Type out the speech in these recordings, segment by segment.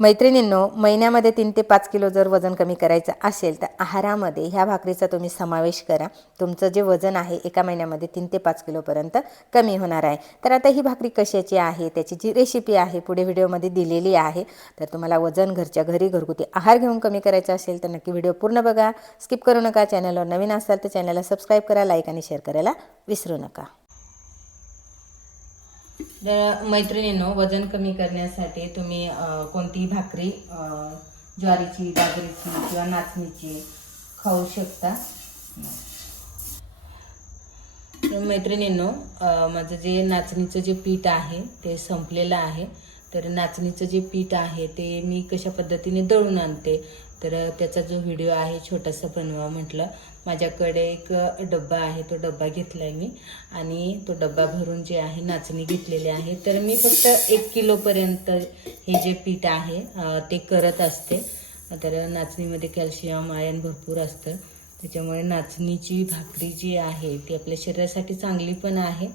मैत्रिणींनो, महिन्यामध्ये 3 ते 5 किलो जर वजन कमी करायचं असेल तर आहारामध्ये ह्या भाकरीचा तुम्ही समावेश करा. तुमचं जे वजन आहे एका महिन्यामध्ये 3 ते 5 किलोपर्यंत कमी होणार आहे. तर आता ही भाकरी कशाची आहे, त्याची जी रेसिपी आहे पुढे व्हिडिओमध्ये दिलेली आहे. तर तुम्हाला वजन घरच्या घरी घरगुती आहार घेऊन कमी करायचं असेल तर नक्की व्हिडिओ पूर्ण बघा, स्किप करू नका. चॅनलवर नवीन असाल तर चॅनलला सबस्क्राईब करा, लाईक आणि शेअर करायला विसरू नका. तर मैत्रिणींनो, वजन कमी करण्यासाठी तुम्ही कोणतीही भाकरी ज्वारीची, बाजरीची किंवा नाचणीची खाऊ शकता. तर मैत्रिणींनो, माझं जे नाचणीचं जे पीठ आहे ते संपलेलं आहे. तर नाचणीचं जे पीठ आहे ते मी कशा पद्धतीने दळून आणते तर त्याचा जो व्हिडिओ आहे छोटासा बनवा म्हटलं. माझ्याकडे एक डब्बा आहे, तो डब्बा घेतला आहे मी आणि तो डब्बा भरून जे आहे नाचणी घेतलेली आहे. तर मी फक्त 1 किलोपर्यंत हे जे पीठ आहे ते करत असते. तर नाचणीमध्ये कॅल्शियम, आयर्न भरपूर असतं, त्याच्यामुळे नाचणीची भाकरी जी आहे ती आपल्या शरीरासाठी चांगली पण आहे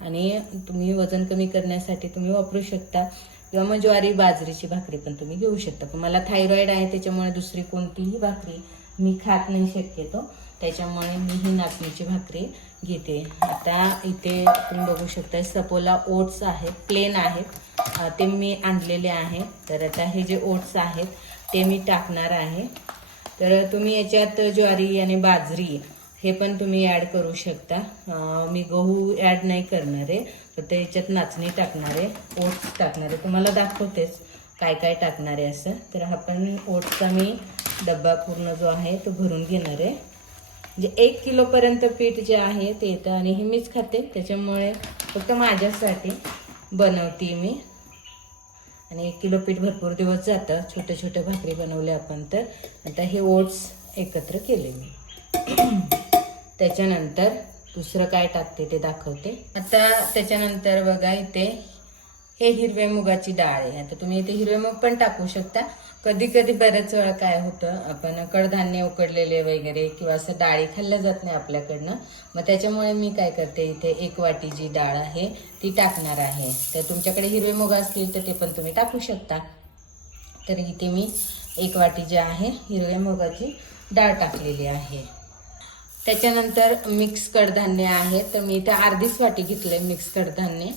आणि तुम्ही वजन कमी करण्यासाठी तुम्ही वापरू शकता. किंवा मग ज्वारी, बाजरीची भाकरी पण तुम्ही घेऊ शकता. पण मला थायरॉईड आहे त्याच्यामुळे दुसरी कोणतीही भाकरी मी खात नाही शक्यतो, त्याच्यामुळे मी ही नाचणीची भाकरी घेते. आता इथे तुम्ही बघू शकता सपोला ओट्स आहेत, प्लेन आहेत, ते मी आणलेले आहे. तर आता हे जे ओट्स आहेत ते मी टाकणार आहे. तर तुम्ही याच्यात ज्वारी आणि बाजरी हे पण तुम्ही ॲड करू शकता. मी गहू ॲड नाही करणार आहे, फक्त याच्यात नाचणी टाकणार आहे, ओट्स टाकणार आहे. तुम्हाला दाखवतेच काय काय टाकणार आहे असं. तर हा पण ओट्सचा मी डब्बा पूर्ण जो आहे तो भरून घेणार आहे. म्हणजे 1 किलोपर्यंत पीठ जे आहे ते येतं आणि हे मीच खाते, त्याच्यामुळे फक्त माझ्यासाठी बनवते मी. आणि 1 किलो पीठ भरपूर दिवस जातं, छोटे छोटे भाकरी बनवले आपण. तर आता हे ओट्स एकत्र केले मी. त्याच्यानंतर दुसरं काय टाकते ते दाखवते. आता त्याच्यानंतर बघा इथे हे हिरव्या मुगाची डाळ आहे. आता तुम्ही इथे हिरवे मूग पण टाकू शकता. कधी कधी बऱ्याच वेळा काय होतं, आपण कडधान्य उकडलेले वगैरे किंवा असं डाळी खाल्ल्या जात नाही आपल्याकडनं, मग त्याच्यामुळे मी काय करते इथे 1 वाटी जी डाळ आहे ती टाकणार आहे. तर तुमच्याकडे हिरवे मूग असतील तर ते पण तुम्ही टाकू शकता. तर इथे मी 1 वाटी जी आहे हिरव्या मुगाची डाळ टाकलेली आहे. त्याच्यानंतर मिक्स कडधान्य आहे, तर मी इथे अर्धीच वाटी घेतलंय मिक्स कडधान्य.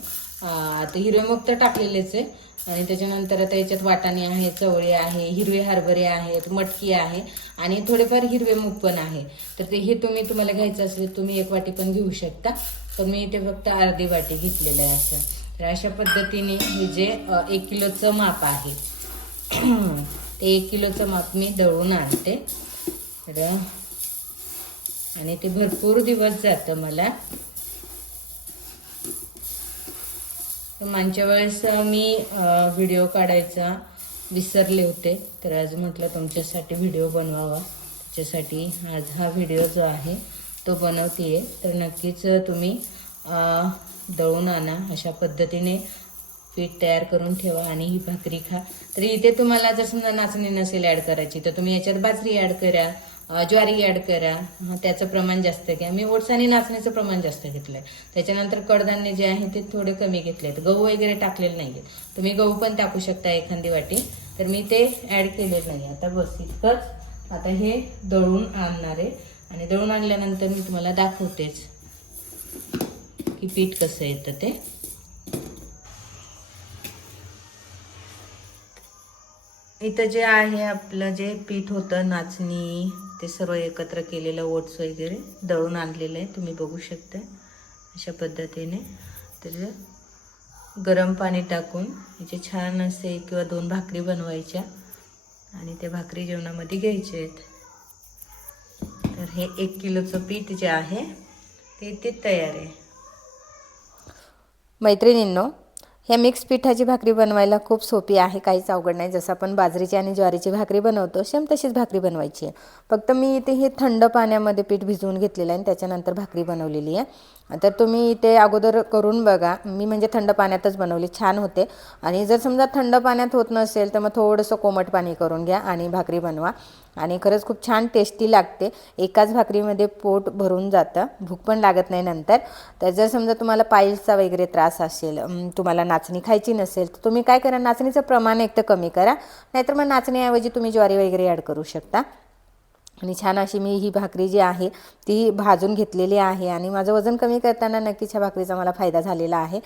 आता हिरवे मूग तर टाकलेलेच आहे आणि त्याच्यानंतर आता याच्यात वाटाणे आहे, चवळे आहे, हिरवे हरभरे आहेत, मटकी आहे आणि थोडेफार हिरवे मूग पण आहे. तर ते हे तुम्हाला घ्यायचं असेल तुम्ही 1 वाटी पण घेऊ शकता, तर मी इथे फक्त अर्धी वाटी घेतलेलं आहे असं. तर अशा पद्धतीने हे जे 1 किलोचं माप आहे ते 1 किलोचं माप मी दळून आणते. तर आणि ते भरपूर दिवस जातं मला. तर मागच्या वेळेस मी व्हिडिओ काढायचा विसरले होते, तर आज म्हटलं तुमच्यासाठी व्हिडिओ बनवावा, त्याच्यासाठी आज हा व्हिडिओ जो आहे तो बनवते. तर नक्कीच तुम्ही दळून आणा, अशा पद्धतीने पीठ तयार करून ठेवा आणि ही भाकरी खा. तर इथे तुम्हाला जर समजा नाचणी नसेल ॲड करायची तर तुम्ही याच्यात बाजरी ॲड करा, ज्वारी ॲड करा, त्याचं प्रमाण जास्त घ्या. मी ओट्स आणि नाचणीचं प्रमाण जास्त घेतलं आहे. त्याच्यानंतर कडधान्य जे आहे ते थोडे कमी घेतले आहेत, गहू वगैरे टाकलेले नाही आहेत. तुम्ही गहू पण टाकू शकता एखादी वाटी, तर मी ते ॲड केलेलं नाही. आता बस इतकंच. आता हे दळून आणणार आहे आणि दळून आणल्यानंतर मी तुम्हाला दाखवतेच की पीठ कसं येतं ते. इथं जे आहे आपलं जे पीठ होतं नाचणी ते सर्व एकत्र केलेलं, ओट्स वगैरे दळून आणलेलं आहे, तुम्ही बघू शकता अशा पद्धतीने. तर गरम पाणी टाकून याचे छान असे 1 किंवा 2 भाकरी बनवायच्या आणि ते भाकरी जेवणामध्ये घ्यायचे आहेत. तर हे 1 किलोचं पीठ जे आहे ते तयार आहे. मैत्रिणींनो, ह्या मिक्स पिठाची भाकरी बनवायला खूप सोपी आहे, काहीच अवघड नाही. जसं आपण बाजरीची आणि ज्वारीची भाकरी बनवतो सेम तशीच भाकरी बनवायची आहे. फक्त मी इथे हे थंड पाण्यामध्ये पीठ भिजवून घेतलेलं आहे आणि त्याच्यानंतर भाकरी बनवलेली आहे. तर तुम्ही ते अगोदर करून बघा. मी म्हणजे थंड पाण्यातच बनवली, छान होते. आणि जर समजा थंड पाण्यात होत नसेल तर मग थोडंसं कोमट पाणी करून घ्या आणि भाकरी बनवा. आणि खरंच खूप छान टेस्टी लागते. एकाच भाकरीमध्ये पोट भरून जातं, भूक पण लागत नाही नंतर. तर जर समजा तुम्हाला पायल्सचा वगैरे त्रास असेल, तुम्हाला नाचणी खायची नसेल, तर तुम्ही काय करा, नाचणीचं प्रमाण एक तर कमी करा, नाहीतर मग नाचणीऐवजी तुम्ही ज्वारी वगैरे ॲड करू शकता. आणि छान अशी मी ही भाकरी जी आहे ती भाजून घेतलेली आहे. आणि माझं वजन कमी करताना नक्कीच ह्या भाकरीचा मला फायदा झालेला आहे.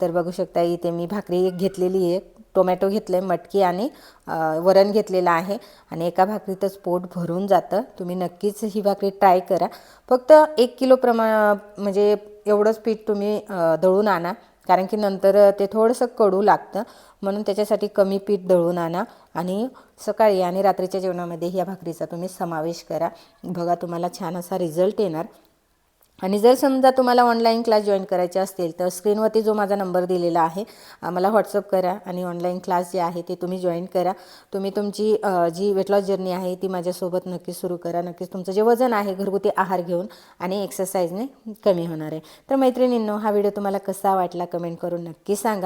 तर बघू शकता इथे मी भाकरी घेतलेली आहे, टोमॅटो घेतले, मटकी आणि वरण घेतलेलं आहे. आणि एका भाकरीतच पोट भरून जातं. तुम्ही नक्कीच ही भाकरी ट्राय करा. फक्त 1 किलो म्हणजे एवढंच पीठ तुम्ही दळून आणा, कारण की नंतर ते थोडंसं कडू लागतं, म्हणून त्याच्यासाठी कमी पीठ दळून आणा. आणि सकाळी आणि रात्रीच्या जेवणामध्ये ह्या भाकरीचा तुम्ही समावेश करा. बघा तुम्हाला छान असा रिझल्ट येणार. आणि जर समजा तुम्हाला ऑनलाईन क्लास जॉईन करायचे असतील तर स्क्रीनवरती जो माझा नंबर दिलेला आहे, मला व्हॉट्सअप करा आणि ऑनलाईन क्लास जे आहे ते तुम्ही जॉईन करा. तुम्ही तुमची जी वेट लॉस जर्नी आहे ती माझ्यासोबत नक्कीच सुरू करा. नक्कीच तुमचं जे वजन आहे घरगुती आहार घेऊन आणि एक्सरसाइजने कमी होणार आहे. तर मैत्रिणींनो, हा व्हिडिओ तुम्हाला कसा वाटला कमेंट करून नक्की सांगा.